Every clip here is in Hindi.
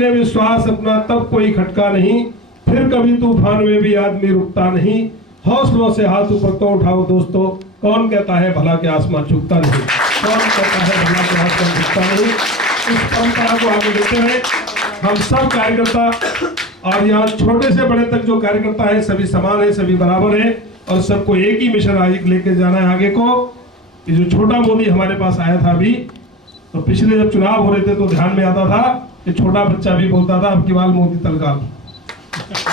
ले विश्वास अपना तब कोई खटका नहीं, फिर कभी तूफान में भी आदमी रुकता नहीं। हौसलों से हाथ ऊपर तो उठाओ दोस्तों, कौन कहता है भला के आसमान झुकता नहीं, कौन कहता है भला के आसमान झुकता नहीं। इस परंपरा को आगे लेते हुए हम सब कार्यकर्ता और यहाँ छोटे से बड़े तक जो कार्यकर्ता है सभी समान है, सभी बराबर है और सबको एक ही मिशन आगे लेके जाना है आगे को। कि जो छोटा मोदी हमारे पास आया था अभी, तो पिछले जब चुनाव हो रहे थे तो ध्यान में आता था कि छोटा बच्चा भी बोलता था अब की बार मोदी तलकाल,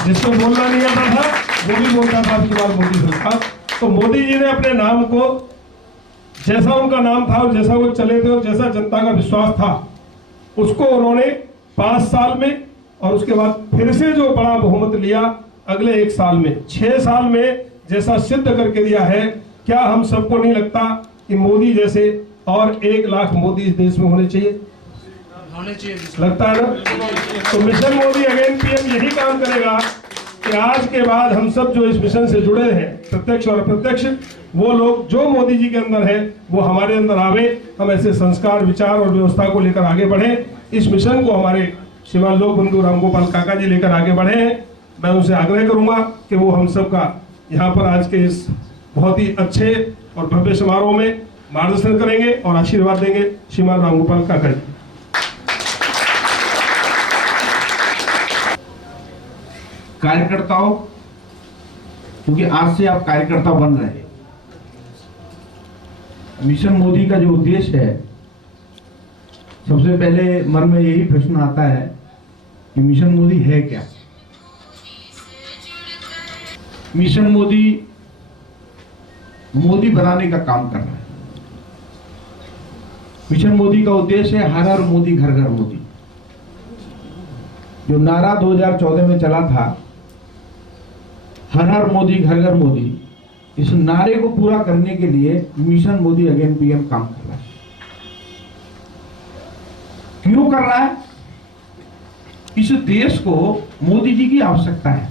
जिसको बोलना नहीं आता था वो भी बोलता था अब की बार मोदी तलकाल। तो मोदी जी ने अपने नाम को, जैसा उनका नाम था और जैसा वो चले थे और जैसा जनता का विश्वास था, उसको उन्होंने 5 साल में और उसके बाद फिर से जो बड़ा बहुमत लिया अगले 1 साल में, 6 साल में जैसा सिद्ध करके दिया है। क्या हम सबको नहीं लगता कि मोदी जैसे और 1 लाख मोदी इस देश में होने चाहिए? लगता है ना? तो मिशन मोदी अगेन पीएम यही काम करेगा कि आज के बाद हम सब जो इस मिशन से जुड़े हैं, प्रत्यक्ष और अप्रत्यक्ष, वो लोग जो मोदी जी के अंदर है वो हमारे अंदर आवे। हम ऐसे संस्कार, विचार और व्यवस्था को लेकर आगे बढ़े। इस मिशन को हमारे श्रीमान लोक बंधु रामगोपाल काका जी लेकर आगे बढ़े हैं। मैं उनसे आग्रह करूंगा कि वो हम सब का यहाँ पर आज के इस बहुत ही अच्छे और भव्य समारोह में मार्गदर्शन करेंगे और आशीर्वाद देंगे। श्रीमान रामगोपाल काका जी। कार्यकर्ताओं, क्योंकि आज से आप कार्यकर्ता बन रहे हैं, मिशन मोदी का जो उद्देश्य है, सबसे पहले मन में यही प्रश्न आता है कि मिशन मोदी है क्या? मिशन मोदी मोदी बनाने का काम कर रहा है। मिशन मोदी का उद्देश्य है हर हर मोदी घर घर मोदी। जो नारा 2014 में चला था, हर हर मोदी घर घर मोदी, इस नारे को पूरा करने के लिए मिशन मोदी अगेन पीएम काम कर रहा है। क्यों कर रहा है? इस देश को मोदी जी की आवश्यकता है।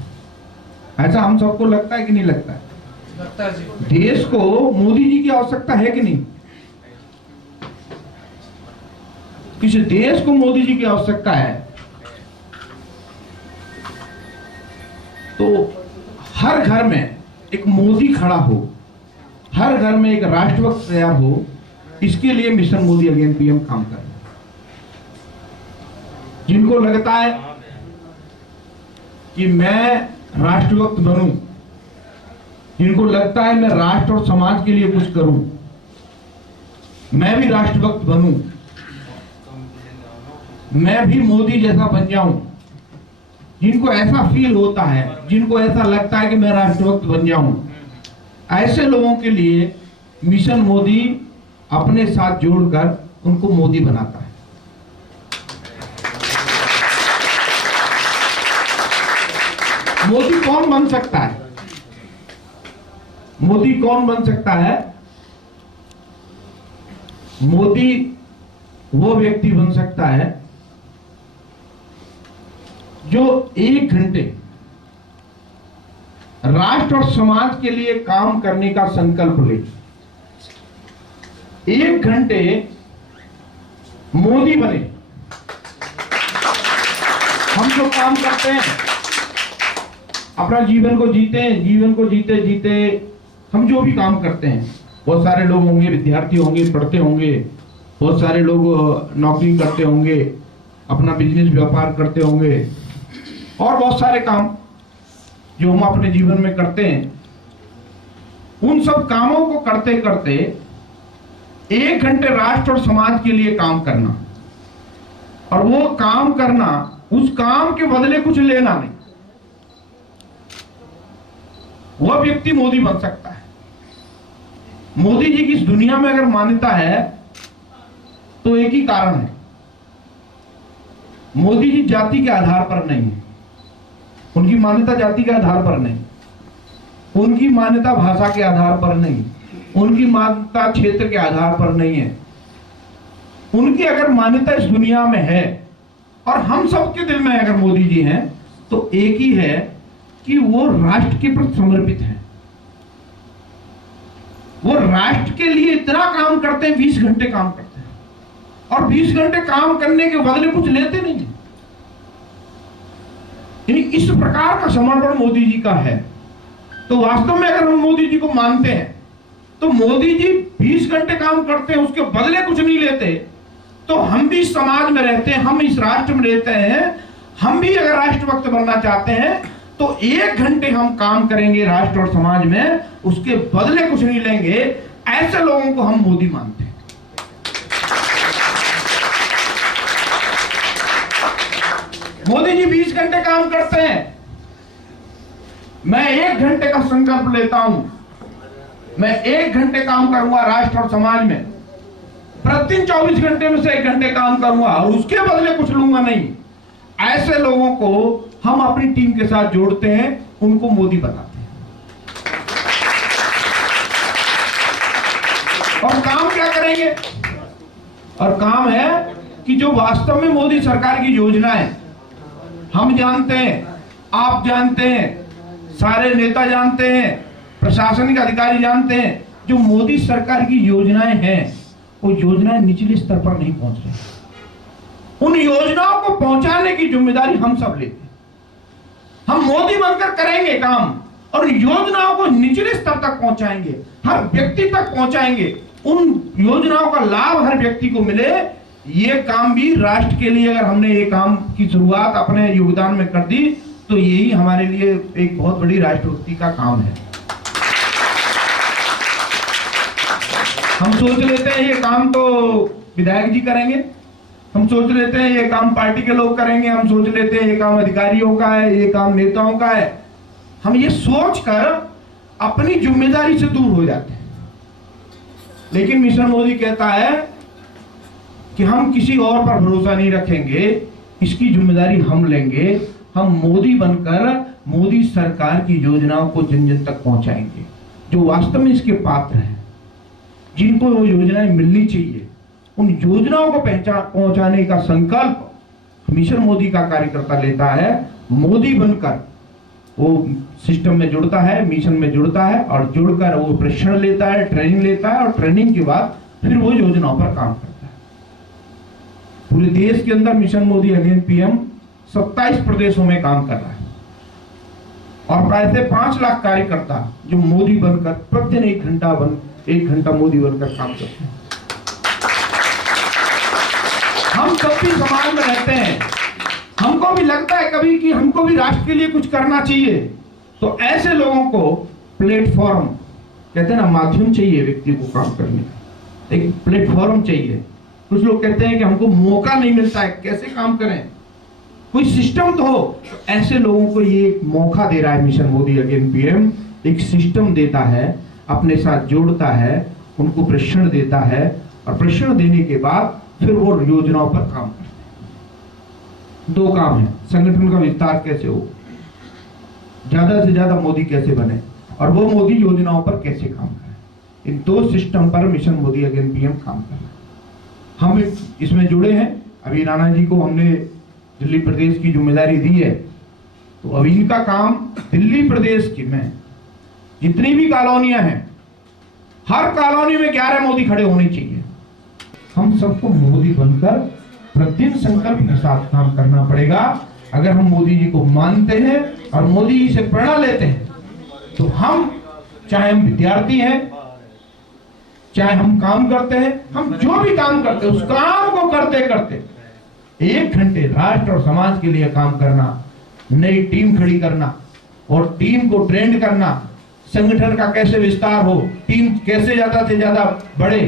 ऐसा हम सबको लगता है कि नहीं लगता है? लगता है जी। देश को मोदी जी की आवश्यकता है कि नहीं? किस देश को मोदी जी की आवश्यकता है? तो हर घर में एक मोदी खड़ा हो, हर घर में एक राष्ट्रभक्त तैयार हो, इसके लिए मिशन मोदी अगेन पीएम काम कर रहे हैं। जिनको लगता है कि मैं राष्ट्रभक्त बनूं, जिनको लगता है मैं राष्ट्र और समाज के लिए कुछ करूं, मैं भी राष्ट्रभक्त बनूं, मैं भी मोदी जैसा बन जाऊं, जिनको ऐसा फील होता है, जिनको ऐसा लगता है कि मैं राष्ट्रभक्त बन जाऊं, ऐसे लोगों के लिए मिशन मोदी अपने साथ जोड़कर उनको मोदी बनाता है। मोदी कौन बन सकता है? मोदी कौन बन सकता है? मोदी वो व्यक्ति बन सकता है जो 1 घंटे राष्ट्र और समाज के लिए काम करने का संकल्प ले। 1 घंटे मोदी बने। हम जो काम करते हैं, अपना जीवन को जीते हैं, जीवन को जीते जीते हम जो भी काम करते हैं, बहुत सारे लोग होंगे, विद्यार्थी होंगे, पढ़ते होंगे, बहुत सारे लोग नौकरी करते होंगे, अपना बिजनेस व्यापार करते होंगे, और बहुत सारे काम जो हम अपने जीवन में करते हैं। उन सब कामों को करते करते 1 घंटे राष्ट्र और समाज के लिए काम करना, और वो काम करना, उस काम के बदले कुछ लेना नहीं, वह व्यक्ति मोदी बन सकता है। मोदी जी की इस दुनिया में अगर मान्यता है तो एक ही कारण है, मोदी जी जाति के आधार पर नहीं है। उनकी मान्यता जाति के आधार पर नहीं, उनकी मान्यता भाषा के आधार पर नहीं, उनकी मान्यता क्षेत्र के आधार पर नहीं है। उनकी अगर मान्यता इस दुनिया में है और हम सबके दिल में अगर मोदी जी हैं, तो एक ही है कि वो राष्ट्र के प्रति समर्पित हैं। वो राष्ट्र के लिए इतना काम करते हैं, 20 घंटे काम करते हैं, और 20 घंटे काम करने के बदले कुछ लेते नहीं है। इस प्रकार का समर्पण मोदी जी का है। तो वास्तव में अगर हम मोदी जी को मानते हैं तो मोदी जी 20 घंटे काम करते हैं, उसके बदले कुछ नहीं लेते। तो हम भी समाज में रहते हैं, हम इस राष्ट्र में रहते हैं, हम भी अगर राष्ट्रभक्त बनना चाहते हैं तो 1 घंटे हम काम करेंगे राष्ट्र और समाज में, उसके बदले कुछ नहीं लेंगे। ऐसे लोगों को हम मोदी मानते हैं। मोदी जी 20 घंटे काम करते हैं, मैं 1 घंटे का संकल्प लेता हूं, मैं 1 घंटे काम करूंगा राष्ट्र और समाज में, प्रतिदिन 24 घंटे में से 1 घंटे काम करूंगा और उसके बदले कुछ लूंगा नहीं। ऐसे लोगों को हम अपनी टीम के साथ जोड़ते हैं, उनको मोदी बनाते हैं। और काम क्या करेंगे? और काम है कि जो वास्तव में मोदी सरकार की योजना है, हम जानते हैं, आप जानते हैं, सारे नेता जानते हैं, प्रशासनिक अधिकारी जानते हैं, जो मोदी सरकार की योजनाएं हैं वो योजनाएं निचले स्तर पर नहीं पहुंच रही। उन योजनाओं को पहुंचाने की जिम्मेदारी हम सब लेते हैं। हम मोदी बनकर करेंगे काम और योजनाओं को निचले स्तर तक पहुंचाएंगे, हर व्यक्ति तक पहुंचाएंगे, उन योजनाओं का लाभ हर व्यक्ति को मिले। ये काम भी राष्ट्र के लिए, अगर हमने ये काम की शुरुआत अपने योगदान में कर दी तो यही हमारे लिए एक बहुत बड़ी राष्ट्रभक्ति का काम है। हम सोच लेते हैं ये काम तो विधायक जी करेंगे, हम सोच लेते हैं ये काम पार्टी के लोग करेंगे, हम सोच लेते हैं ये काम अधिकारियों का है, ये काम नेताओं का है। हम ये सोचकर अपनी जिम्मेदारी से दूर हो जाते हैं। लेकिन मिशन मोदी कहता है कि हम किसी और पर भरोसा नहीं रखेंगे, इसकी जिम्मेदारी हम लेंगे। हम मोदी बनकर मोदी सरकार की योजनाओं को जन जन तक पहुंचाएंगे, जो वास्तव में इसके पात्र हैं, जिनको वो योजनाएं मिलनी चाहिए। उन योजनाओं को पहुंचाने का संकल्प मिशन मोदी का कार्यकर्ता लेता है। मोदी बनकर वो सिस्टम में जुड़ता है, मिशन में जुड़ता है और जुड़कर वो प्रशिक्षण लेता है, ट्रेनिंग लेता है और ट्रेनिंग के बाद फिर वो योजनाओं पर काम करता है। पूरे देश के अंदर मिशन मोदी अगेन पीएम 27 प्रदेशों में काम कर रहा है और प्राय से 5 लाख कार्यकर्ता जो मोदी बनकर प्रतिदिन 1 घंटा मोदी बनकर काम करते हैं। हम सब भी समाज में रहते हैं, हमको भी लगता है कभी कि हमको भी राष्ट्र के लिए कुछ करना चाहिए। तो ऐसे लोगों को प्लेटफॉर्म, कहते हैं ना, माध्यम चाहिए व्यक्ति को काम करने का, एक प्लेटफॉर्म चाहिए। कुछ लोग कहते हैं कि हमको मौका नहीं मिलता है, कैसे काम करें, कोई सिस्टम तो हो। ऐसे लोगों को ये एक मौका दे रहा है मिशन मोदी अगेन पीएम, एक सिस्टम देता है, अपने साथ जोड़ता है, उनको प्रशिक्षण देता है और प्रशिक्षण देने के बाद फिर वो योजनाओं पर काम करते हैं। 2 काम है, संगठन का विस्तार कैसे हो, ज्यादा से ज्यादा मोदी कैसे बने और वो मोदी योजनाओं पर कैसे काम करें। इन 2 सिस्टम पर मिशन मोदी अगेन पीएम काम कर रहा है। हम इसमें जुड़े हैं। अभी राणा जी को हमने दिल्ली प्रदेश की जिम्मेदारी दी है, तो अब इनका काम दिल्ली प्रदेश की में जितनी भी कॉलोनियां हैं, हर कॉलोनी में 11 मोदी खड़े होने चाहिए। हम सबको मोदी बनकर प्रतिदिन संकल्प के साथ काम करना पड़ेगा। अगर हम मोदी जी को मानते हैं और मोदी जी से प्रेरणा लेते हैं तो हम, चाहे हम विद्यार्थी हैं, चाहे हम काम करते हैं, हम जो भी काम करते हैं उस काम को करते करते 1 घंटे राष्ट्र और समाज के लिए काम करना, नई टीम खड़ी करना और टीम को ट्रेंड करना, संगठन का कैसे विस्तार हो, टीम कैसे ज्यादा से ज्यादा बढ़े,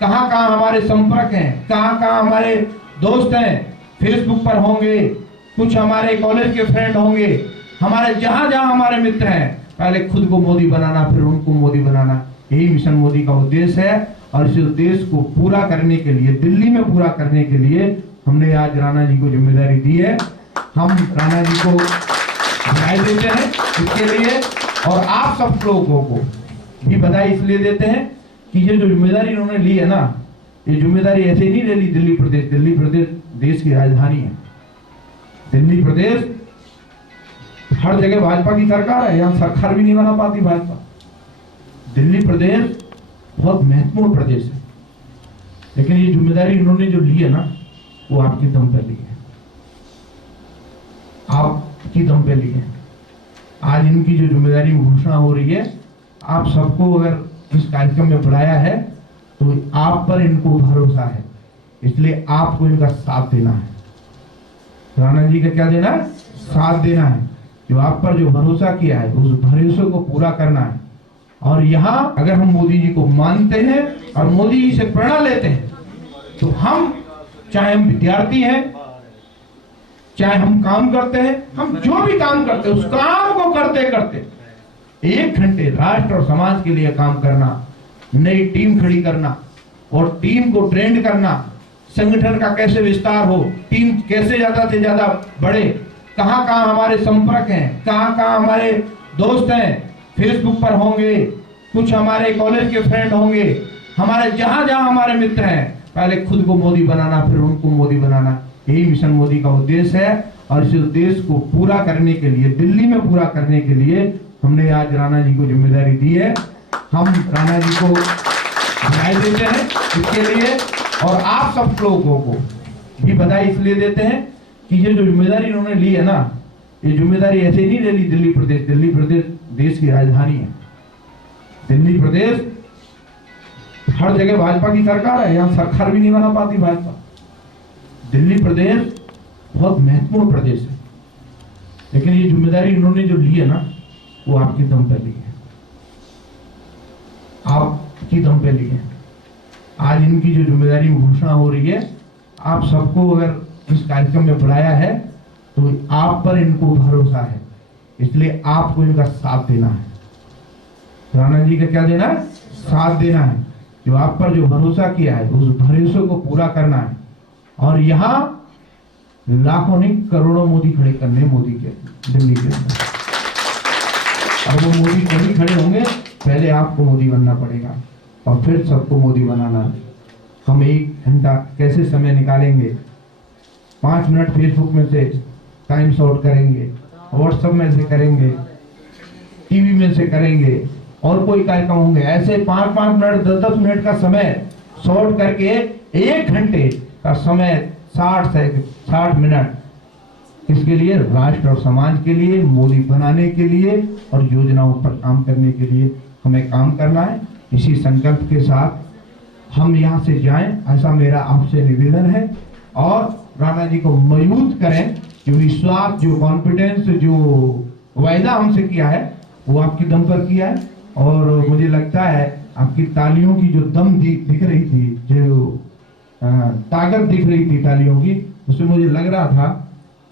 कहां कहां हमारे संपर्क हैं, कहां कहां हमारे दोस्त हैं, फेसबुक पर होंगे, कुछ हमारे कॉलेज के फ्रेंड होंगे, हमारे जहां जहां हमारे मित्र हैं, पहले खुद को मोदी बनाना, फिर उनको मोदी बनाना। यही मिशन मोदी का उद्देश्य है और इस उद्देश्य को पूरा करने के लिए, दिल्ली में पूरा करने के लिए हमने आज राणा जी को जिम्मेदारी दी है। हम राणा जी को बधाई देते हैं इसके लिए और आप सब लोगों को भी बधाई इसलिए देते हैं कि ये जो जिम्मेदारी इन्होंने ली है ना, ये जिम्मेदारी ऐसे ही नहीं ले ली। दिल्ली प्रदेश देश की राजधानी है। दिल्ली प्रदेश हर जगह भाजपा की सरकार है, यहाँ सरकार भी नहीं बना पाती भाजपा। दिल्ली प्रदेश बहुत महत्वपूर्ण प्रदेश है, लेकिन ये जिम्मेदारी इन्होंने जो ली है ना, वो आपके दम पर ली है। आप की दम पे लिए। आज इनकी जो जिम्मेदारी घोषणा हो रही है, आप सबको अगर इस कार्यक्रम में बुलाया है तो आप पर इनको भरोसा है, इसलिए आपको इनका साथ देना है। राणा जी का क्या देना है? साथ देना है। जो आप पर जो भरोसा किया है उस भरोसे को पूरा करना है। और यहाँ अगर हम मोदी जी को मानते हैं और मोदी जी से प्रेरणा लेते हैं तो हम, चाहे हम विद्यार्थी हैं, चाहे हम काम करते हैं, हम जो भी काम करते हैं उस काम को करते करते 1 घंटे राष्ट्र और समाज के लिए काम करना, नई टीम खड़ी करना और टीम को ट्रेंड करना, संगठन का कैसे विस्तार हो, टीम कैसे ज्यादा से ज्यादा बढ़े, कहां कहां हमारे संपर्क हैं, कहां कहां हमारे दोस्त हैं, फेसबुक पर होंगे, कुछ हमारे कॉलेज के फ्रेंड होंगे, हमारे जहां जहां हमारे मित्र हैं, पहले खुद को मोदी बनाना फिर उनको मोदी बनाना, यही मिशन मोदी का उद्देश्य है। और इस उद्देश्य को पूरा करने के लिए, दिल्ली में पूरा करने के लिए हमने आज राणा जी को जिम्मेदारी दी है। हम राणा जी को बधाई देते हैं इसके लिए, और आप सब लोगों को भी बधाई इसलिए देते हैं कि ये जो जिम्मेदारी इन्होंने ली है ना, ये जिम्मेदारी ऐसे नहीं ले ली दिल्ली प्रदेश। दिल्ली प्रदेश देश की राजधानी है। दिल्ली प्रदेश हर जगह भाजपा की सरकार है, यहाँ सरकार भी नहीं बना पाती भाजपा। दिल्ली प्रदेश बहुत महत्वपूर्ण प्रदेश है, लेकिन ये जिम्मेदारी इन्होंने जो ली है ना, वो आपकी दम पे ली है, आपकी दम पे ली है। आज इनकी जो जिम्मेदारी घोषणा हो रही है, आप सबको अगर इस कार्यक्रम में बुलाया है तो आप पर इनको भरोसा है, इसलिए आपको इनका साथ देना है। राणा जी का क्या देना है? साथ देना है। जो आप पर जो भरोसा किया है उस भरोसे को पूरा करना है। और यहाँ लाखों नहीं करोड़ों मोदी खड़े करने, मोदी के दिल्ली के अंदर। और वो मोदी कभी खड़े होंगे, पहले आपको मोदी बनना पड़ेगा और फिर सबको मोदी बनाना है। हम 1 घंटा कैसे समय निकालेंगे, 5 मिनट फेसबुक में से टाइम शॉर्ट करेंगे, व्हाट्सएप में से करेंगे, टीवी में से करेंगे, और कोई कार्यक्रम होंगे, ऐसे 5-5 मिनट 10-10 मिनट का समय शॉर्ट करके 1 घंटे का समय 60 मिनट किसके लिए? राष्ट्र और समाज के लिए, मोदी बनाने के लिए और योजनाओं पर काम करने के लिए हमें काम करना है। इसी संकल्प के साथ हम यहाँ से जाएं, ऐसा मेरा आपसे निवेदन है। और राणा जी को मजबूत करें। जो विश्वास, जो कॉन्फिडेंस, जो वायदा हमसे किया है वो आपकी दम पर किया है। और मुझे लगता है आपकी तालियों की जो दम दिख रही थी, जो ताकत दिख रही थी तालियों की, उससे मुझे लग रहा था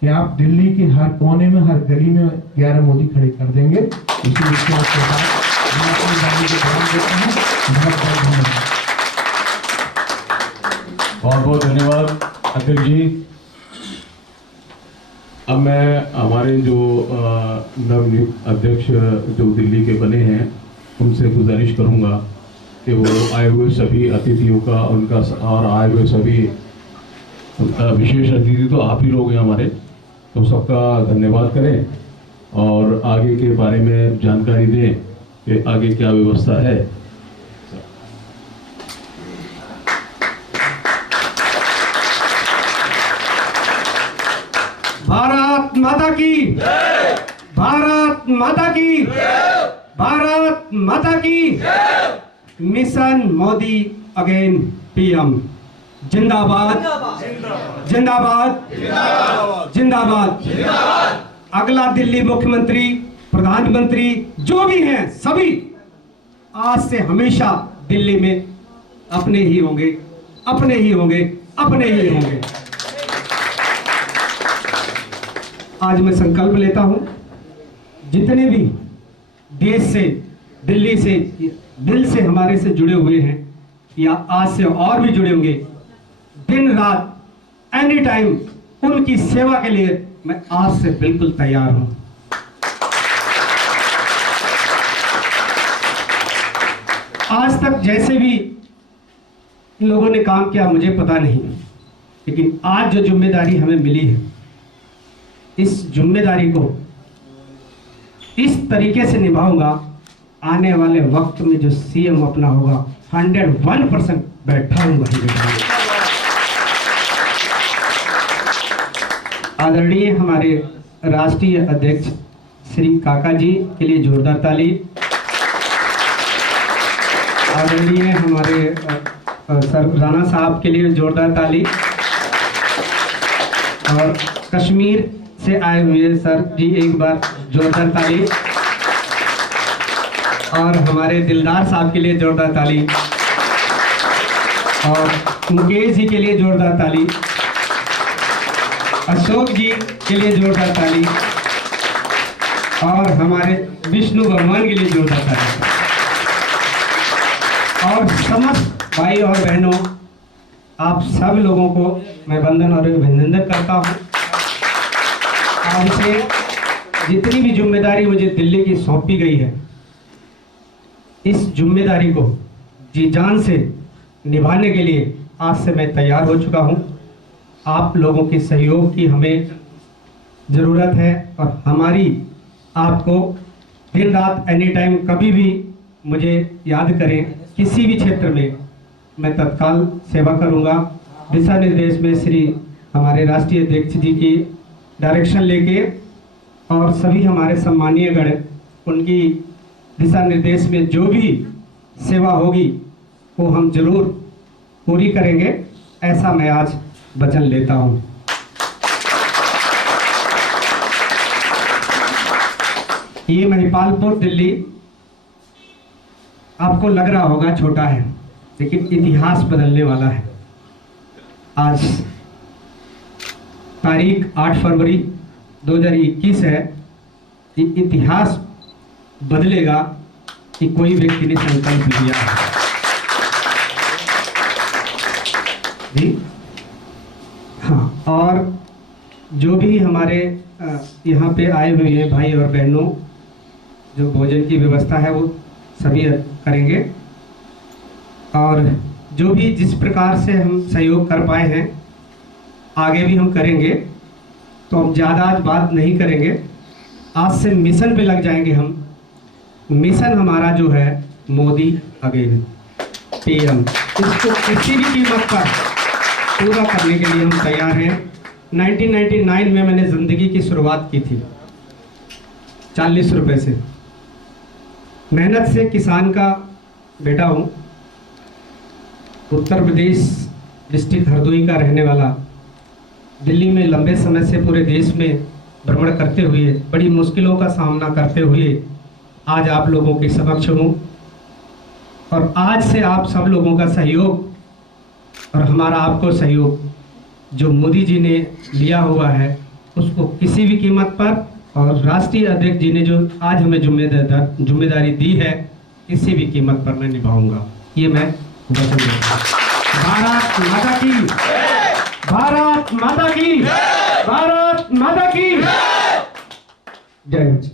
कि आप दिल्ली के हर कोने में, हर गली में 11 मोदी खड़े कर देंगे। इसी विश्वास के साथ मैं अपनी वाणी को ध्यान देता हूं। बहुत बहुत धन्यवाद अध्यक्ष जी। अब मैं हमारे जो नवनियुक्त अध्यक्ष जो दिल्ली के बने हैं उनसे गुजारिश करूंगा कि वो आए हुए सभी अतिथियों का, उनका और आए हुए सभी विशेष अतिथि तो आप ही लोग हैं हमारे, तो सबका धन्यवाद करें और आगे के बारे में जानकारी दें कि आगे क्या व्यवस्था है। भारत माता की, भारत माता की, भारत माता की। मिशन मोदी अगेन पीएम जिंदाबाद, जिंदाबाद, जिंदाबाद। अगला दिल्ली मुख्यमंत्री, प्रधानमंत्री जो भी हैं सभी आज से हमेशा दिल्ली में अपने ही होंगे, अपने ही होंगे, अपने ही होंगे। आज मैं संकल्प लेता हूं, जितने भी देश से, दिल्ली से, दिल से हमारे से जुड़े हुए हैं या आज से और भी जुड़े होंगे, दिन रात एनी टाइम उनकी सेवा के लिए मैं आज से बिल्कुल तैयार हूं। आज तक जैसे भी इन लोगों ने काम किया मुझे पता नहीं, लेकिन आज जो जिम्मेदारी हमें मिली है, इस जिम्मेदारी को इस तरीके से निभाऊंगा, आने वाले वक्त में जो सीएम अपना होगा 101% बैठाऊंगा ही बैठाऊंगा। आदरणीय हमारे राष्ट्रीय अध्यक्ष श्री काका जी के लिए जोरदार ताली। आदरणीय हमारे सर राणा साहब के लिए जोरदार ताली। और कश्मीर से आए हुए सर जी एक बार जोरदार ताली। और हमारे दिलदार साहब के लिए जोरदार ताली। और मुकेश जी के लिए जोरदार ताली। अशोक जी के लिए जोरदार ताली। और हमारे विष्णु भगवान के लिए जोरदार ताली। और समस्त भाई और बहनों, आप सब लोगों को मैं वंदन और अभिनंदन करता हूँ। आज से जितनी भी जिम्मेदारी मुझे दिल्ली की सौंपी गई है, इस जिम्मेदारी को जी जान से निभाने के लिए आज से मैं तैयार हो चुका हूँ। आप लोगों के सहयोग की हमें ज़रूरत है और हमारी आपको दिन रात एनी टाइम कभी भी मुझे याद करें, किसी भी क्षेत्र में मैं तत्काल सेवा करूंगा। दिशा निर्देश में श्री हमारे राष्ट्रीय अध्यक्ष जी की डायरेक्शन लेके और सभी हमारे सम्मानीय गण उनकी दिशा निर्देश में जो भी सेवा होगी वो हम जरूर पूरी करेंगे, ऐसा मैं आज वचन लेता हूँ। ये महिपालपुर दिल्ली आपको लग रहा होगा छोटा है, लेकिन इतिहास बदलने वाला है। आज तारीख 8 फरवरी 2021 है। ये इतिहास बदलेगा कि कोई व्यक्ति ने संकल्प लिया है। जी हाँ, और जो भी हमारे यहाँ पे आए हुए हैं भाई और बहनों, जो भोजन की व्यवस्था है वो सभी करेंगे। और जो भी जिस प्रकार से हम सहयोग कर पाए हैं आगे भी हम करेंगे। तो हम ज़्यादा आज बात नहीं करेंगे, आज से मिशन पे लग जाएंगे हम। मिशन हमारा जो है मोदी अगेन PM, इसको किसी भी कीमत पर पूरा करने के लिए हम तैयार हैं। 1999 में मैंने ज़िंदगी की शुरुआत की थी 40 रुपए से। मेहनत से किसान का बेटा हूँ, उत्तर प्रदेश डिस्ट्रिक्ट हरदोई का रहने वाला, दिल्ली में लंबे समय से पूरे देश में भ्रमण करते हुए बड़ी मुश्किलों का सामना करते हुए आज आप लोगों के समक्ष हूँ। और आज से आप सब लोगों का सहयोग और हमारा आपको सहयोग जो मोदी जी ने लिया हुआ है उसको किसी भी कीमत पर, और राष्ट्रीय अध्यक्ष जी ने जो आज हमें जिम्मेदारी दी है, किसी भी कीमत पर मैं निभाऊंगा। ये मैं वचन देता हूँ। भारत माता की, भारत माता की, भारत माता की जय।